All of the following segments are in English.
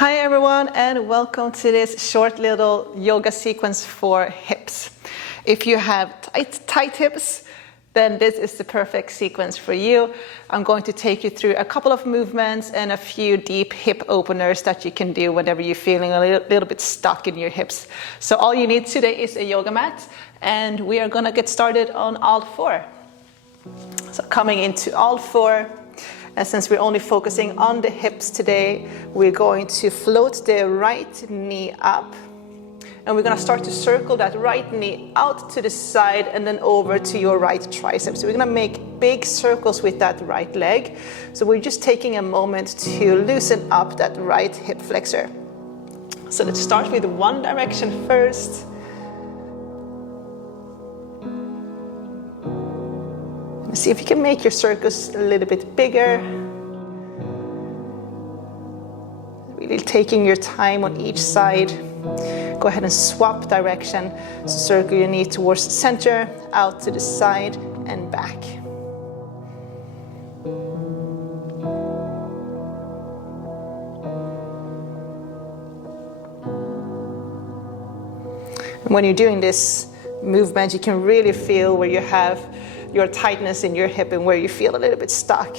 Hi everyone, and welcome to this short little yoga sequence for hips. If you have tight hips, then this is the perfect sequence for you. I'm going to take you through a couple of movements and a few deep hip openers that you can do whenever you're feeling a little bit stuck in your hips. So all you need today is a yoga mat, and we are going to get started on all four. So coming into all four. And since we're only focusing on the hips today, we're going to float the right knee up. And we're going to start to circle that right knee out to the side and then over to your right tricep. So we're going to make big circles with that right leg. So we're just taking a moment to loosen up that right hip flexor. So let's start with one direction first. See if you can make your circles a little bit bigger. Really taking your time on each side. Go ahead and swap direction. So circle your knee towards the center, out to the side and back. And when you're doing this movement, you can really feel where you have your tightness in your hip and where you feel a little bit stuck.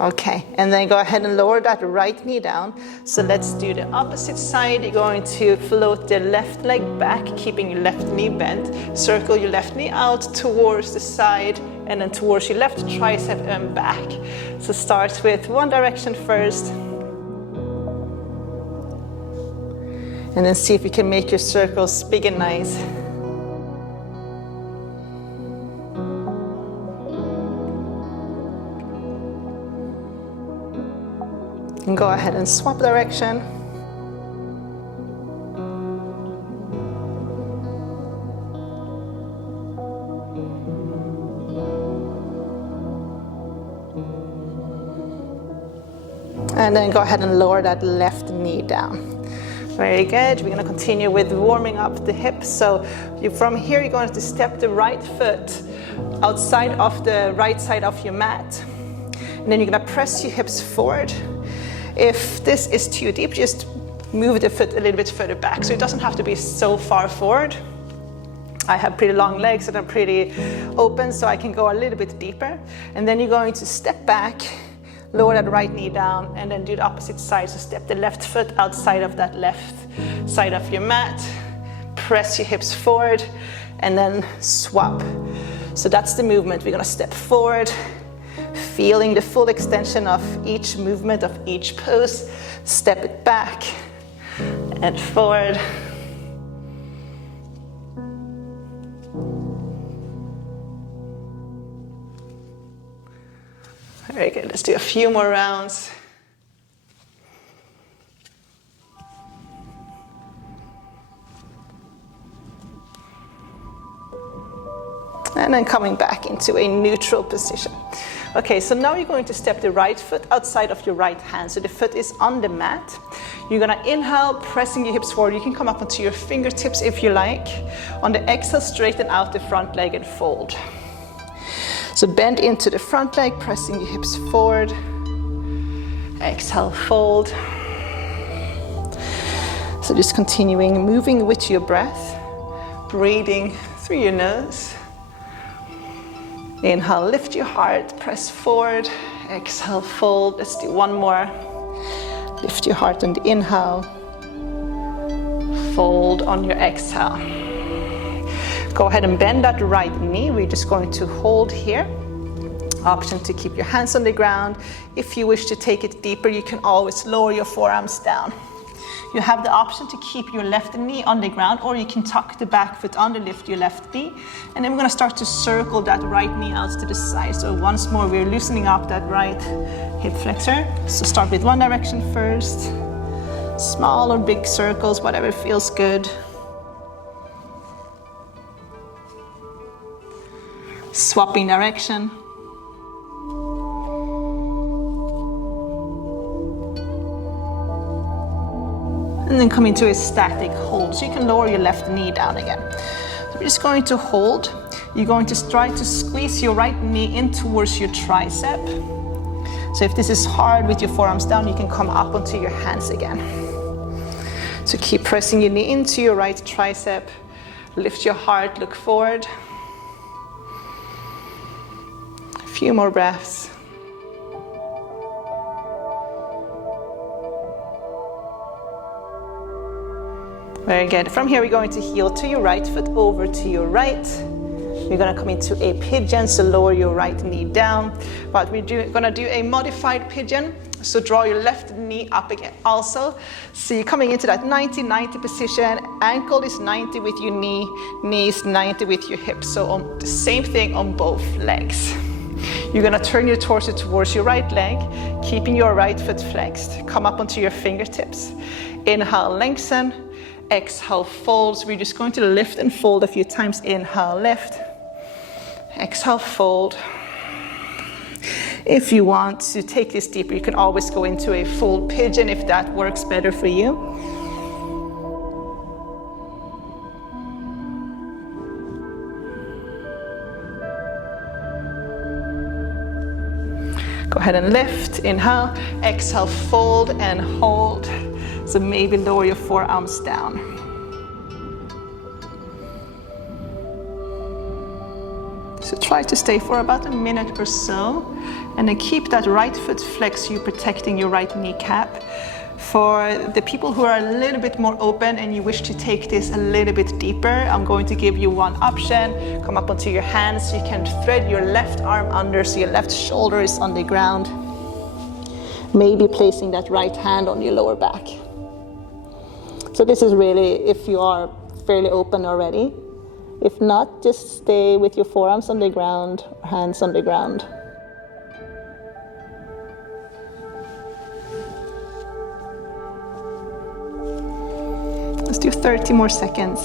Okay, and then go ahead and lower that right knee down. So let's do the opposite side. You're going to float the left leg back, keeping your left knee bent. Circle your left knee out towards the side and then towards your left tricep and back. So start with one direction first. And then see if you can make your circles big and nice. And go ahead and swap direction. And then go ahead and lower that left knee down. Very good. We're going to continue with warming up the hips. So from here, you're going to step the right foot outside of the right side of your mat. And then you're going to press your hips forward. If this is too deep, just move the foot a little bit further back. So it doesn't have to be so far forward. I have pretty long legs and I'm pretty open, so I can go a little bit deeper. And then you're going to step back, lower that right knee down, and then do the opposite side. So step the left foot outside of that left side of your mat. Press your hips forward, and then swap. So that's the movement. We're going to step forward, feeling the full extension of each movement of each pose. Step it back and forward. Very good. Let's do a few more rounds. And then coming back into a neutral position. Okay, so now you're going to step the right foot outside of your right hand. So the foot is on the mat. You're gonna inhale, pressing your hips forward. You can come up onto your fingertips if you like. On the exhale, straighten out the front leg and fold. So bend into the front leg, pressing your hips forward. Exhale, fold. So just continuing, moving with your breath, breathing through your nose. Inhale, lift your heart, press forward. Exhale, fold. Let's do one more. Lift your heart on the inhale. Fold on your exhale. Go ahead and bend that right knee. We're just going to hold here. Option to keep your hands on the ground. If you wish to take it deeper, you can always lower your forearms down. You have the option to keep your left knee on the ground, or you can tuck the back foot under, lift your left knee. And then we're going to start to circle that right knee out to the side. So once more, we're loosening up that right hip flexor. So start with one direction first. Small or big circles, whatever feels good. Swapping direction. And then come into a static hold. So you can lower your left knee down again. So we're just going to hold. You're going to try to squeeze your right knee in towards your tricep. So if this is hard with your forearms down, you can come up onto your hands again. So keep pressing your knee into your right tricep. Lift your heart, look forward. A few more breaths. Very good. From here, we're going to heel to your right foot over to your right. You're going to come into a pigeon, so lower your right knee down. But we're going to do a modified pigeon. So draw your left knee up again also. So you're coming into that 90-90 position. Ankle is 90 with your knee, knee is 90 with your hips. So the same thing on both legs. You're going to turn your torso towards your right leg, keeping your right foot flexed. Come up onto your fingertips. Inhale, lengthen. Exhale, fold. So we're just going to lift and fold a few times. Inhale, lift. Exhale, fold. If you want to take this deeper, you can always go into a full pigeon if that works better for you. Go ahead and lift. Inhale. Exhale, fold and hold. So maybe lower your forearms down. So try to stay for about a minute or so, and then keep that right foot flexed, you protecting your right kneecap. For the people who are a little bit more open and you wish to take this a little bit deeper, I'm going to give you one option. Come up onto your hands. You can thread your left arm under so your left shoulder is on the ground. Maybe placing that right hand on your lower back. So this is really if you are fairly open already. If not, just stay with your forearms on the ground, hands on the ground. Let's do 30 more seconds.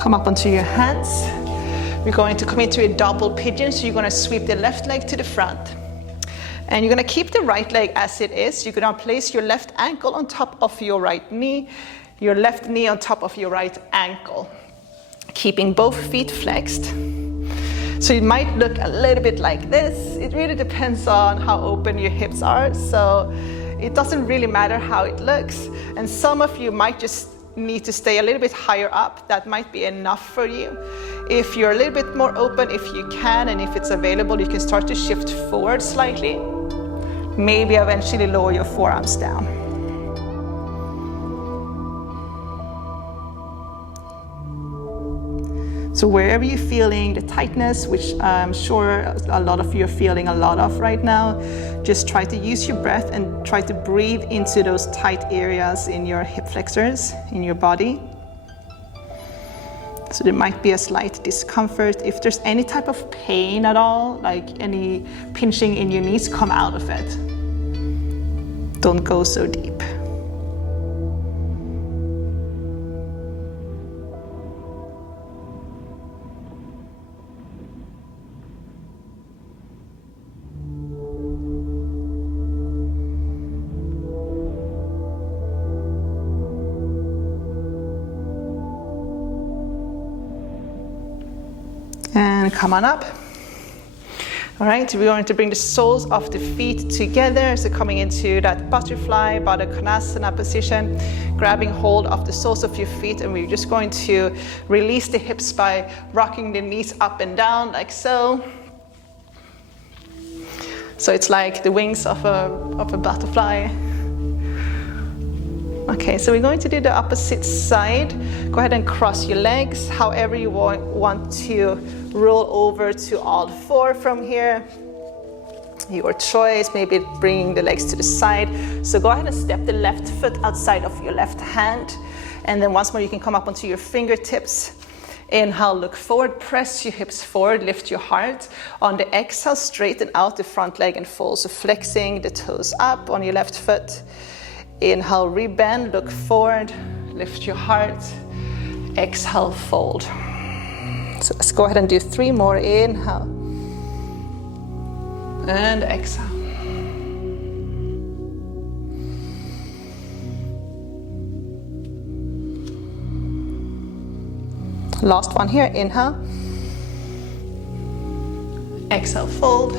Come up onto your hands. We're going to come into a double pigeon, so you're going to sweep the left leg to the front. And you're going to keep the right leg as it is. You're going to place your left ankle on top of your right knee, your left knee on top of your right ankle, keeping both feet flexed. So it might look a little bit like this. It really depends on how open your hips are. So it doesn't really matter how it looks. And some of you might just need to stay a little bit higher up. That might be enough for you. If you're a little bit more open, if you can, and if it's available, you can start to shift forward slightly. Maybe eventually lower your forearms down. So wherever you're feeling the tightness, which I'm sure a lot of you are feeling a lot of right now, just try to use your breath and try to breathe into those tight areas in your hip flexors, in your body. So there might be a slight discomfort. If there's any type of pain at all, like any pinching in your knees, come out of it. Don't go so deep. And come on up. All right, we're going to bring the soles of the feet together. So coming into that butterfly, Baddha Konasana position, grabbing hold of the soles of your feet, and we're just going to release the hips by rocking the knees up and down like so. So it's like the wings of a butterfly. Okay, so we're going to do the opposite side. Go ahead and cross your legs, however you want to roll over to all four from here. Your choice, maybe bringing the legs to the side. So go ahead and step the left foot outside of your left hand. And then once more, you can come up onto your fingertips. Inhale, look forward, press your hips forward, lift your heart. On the exhale, straighten out the front leg and fold. So flexing the toes up on your left foot. Inhale, rebend, look forward, lift your heart. Exhale, fold. So let's go ahead and do 3 more. Inhale. And exhale. Last one here, inhale. Exhale, fold.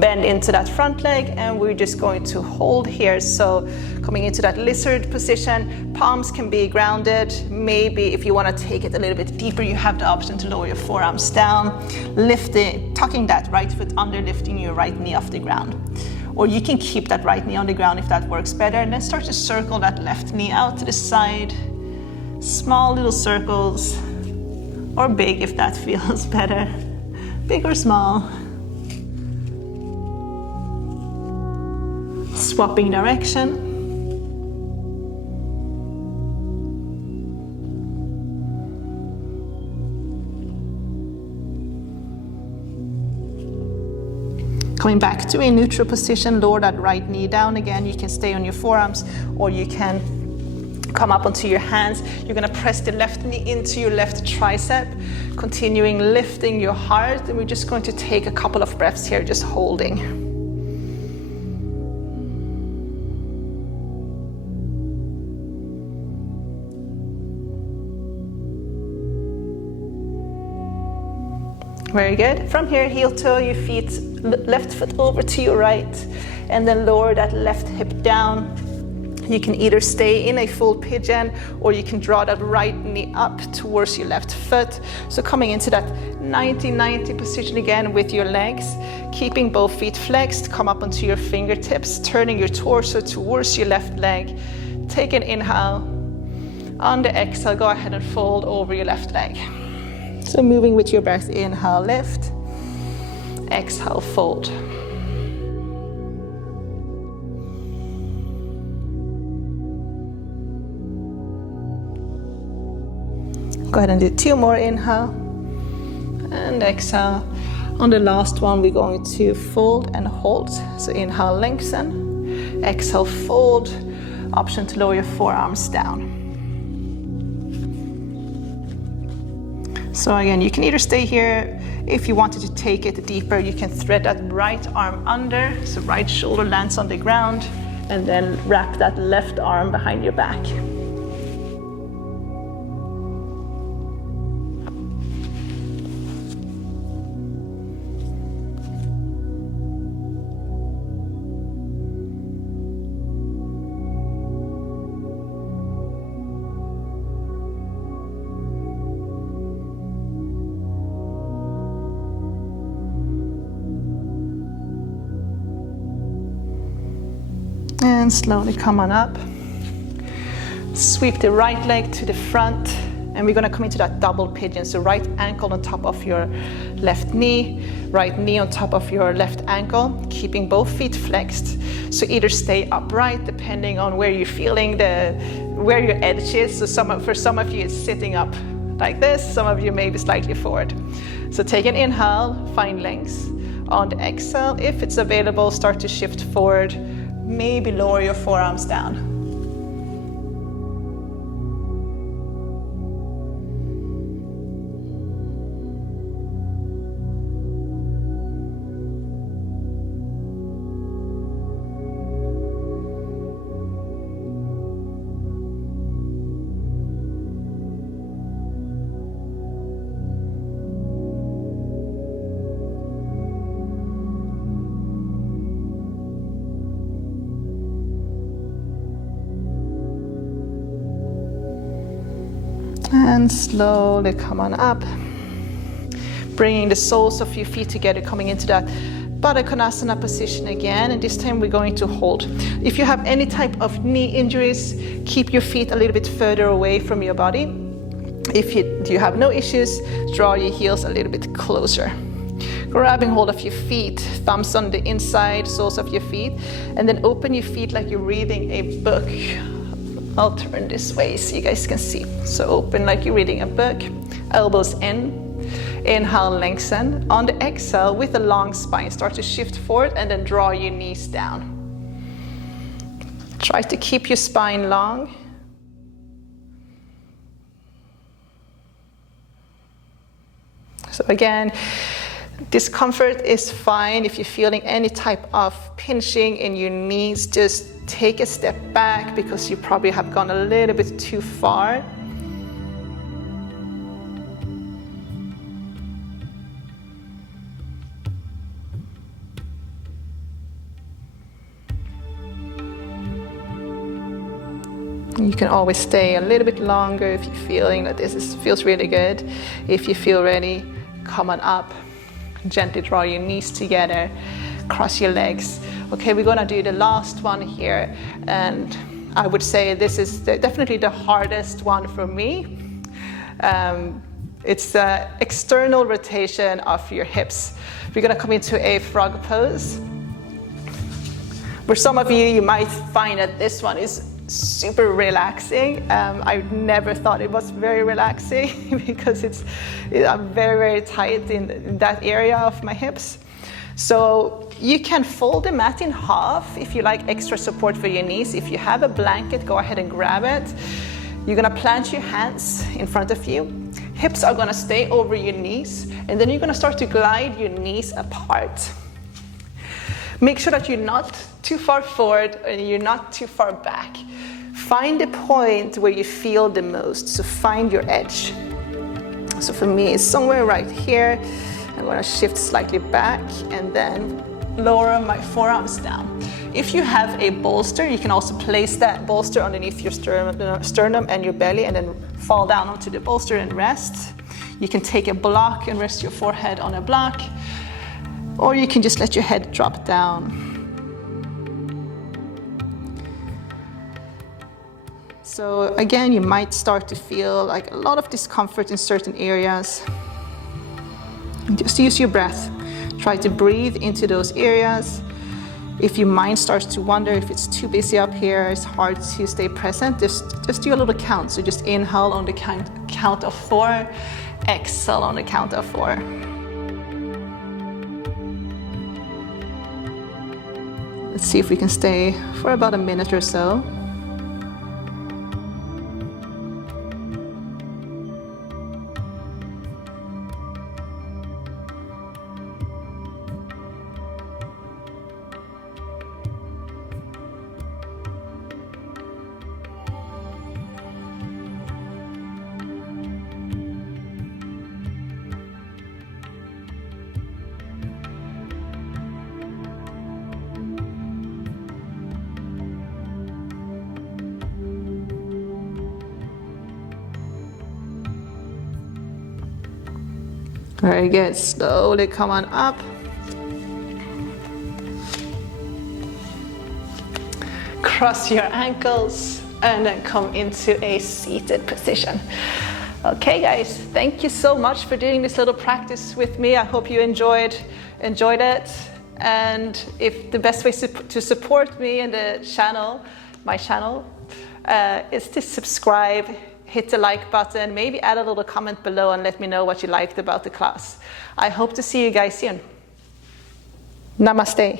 Bend into that front leg, and we're just going to hold here. So coming into that lizard position, palms can be grounded. Maybe if you want to take it a little bit deeper, you have the option to lower your forearms down, lifting, tucking that right foot under, lifting your right knee off the ground. Or you can keep that right knee on the ground if that works better, and then start to circle that left knee out to the side. Small little circles, or big if that feels better. Big or small. Swapping direction. Coming back to a neutral position, lower that right knee down again. You can stay on your forearms, or you can come up onto your hands. You're gonna press the left knee into your left tricep, continuing lifting your heart, and we're just going to take a couple of breaths here, just holding. Very good. From here, heel toe your feet, left foot over to your right, and then lower that left hip down. You can either stay in a full pigeon, or you can draw that right knee up towards your left foot. So coming into that 90-90 position again with your legs, keeping both feet flexed, come up onto your fingertips, turning your torso towards your left leg. Take an inhale. On the exhale, go ahead and fold over your left leg. So moving with your breath, inhale, lift, exhale, fold. Go ahead and do 2 more, inhale and exhale. On the last one, we're going to fold and hold. So inhale, lengthen, exhale, fold. Option to lower your forearms down. So again, you can either stay here. If you wanted to take it deeper, you can thread that right arm under, so right shoulder lands on the ground, and then wrap that left arm behind your back. And slowly come on up. Sweep the right leg to the front, and we're gonna come into that double pigeon. So right ankle on top of your left knee, right knee on top of your left ankle, keeping both feet flexed. So either stay upright, depending on where you're feeling where your edge is. So for some of you, it's sitting up like this. Some of you may be slightly forward. So take an inhale, find length. On the exhale, if it's available, start to shift forward. Maybe lower your forearms down. And slowly come on up, bringing the soles of your feet together, coming into that Baddha Konasana position again, and this time we're going to hold. If you have any type of knee injuries, keep your feet a little bit further away from your body. If you have no issues, draw your heels a little bit closer. Grabbing hold of your feet, thumbs on the inside, soles of your feet, and then open your feet like you're reading a book. I'll turn this way so you guys can see. So open like you're reading a book, elbows in, inhale, lengthen. On the exhale, with a long spine, start to shift forward and then draw your knees down. Try to keep your spine long. So again, discomfort is fine. If you're feeling any type of pinching in your knees, just take a step back because you probably have gone a little bit too far. You can always stay a little bit longer if you're feeling that feels really good. If you feel ready, come on up. Gently draw your knees together, cross your legs. Okay, we're gonna do the last one here, and I would say this is definitely the hardest one for me. It's the external rotation of your hips. We're gonna come into a frog pose. For some of you might find that this one is super relaxing. I never thought it was very relaxing because I'm very, very tight in that area of my hips. So you can fold the mat in half if you like extra support for your knees. If you have a blanket, go ahead and grab it. You're gonna plant your hands in front of you. Hips are gonna stay over your knees, and then you're gonna start to glide your knees apart. Make sure that you're not too far forward and you're not too far back. Find the point where you feel the most, so find your edge. So for me, it's somewhere right here. I'm gonna shift slightly back and then lower my forearms down. If you have a bolster, you can also place that bolster underneath your sternum and your belly and then fall down onto the bolster and rest. You can take a block and rest your forehead on a block, or you can just let your head drop down. So again, you might start to feel like a lot of discomfort in certain areas. Just use your breath. Try to breathe into those areas. If your mind starts to wonder if it's too busy up here, it's hard to stay present, just do a little count. So just inhale on the count of 4, exhale on the count of 4. Let's see if we can stay for about a minute or so. Very good. Slowly come on up. Cross your ankles and then come into a seated position. Okay guys, thank you so much for doing this little practice with me. I hope you enjoyed it. And if the best way to support me and the channel, my channel, is to subscribe, hit the like button, maybe add a little comment below and let me know what you liked about the class. I hope to see you guys soon. Namaste.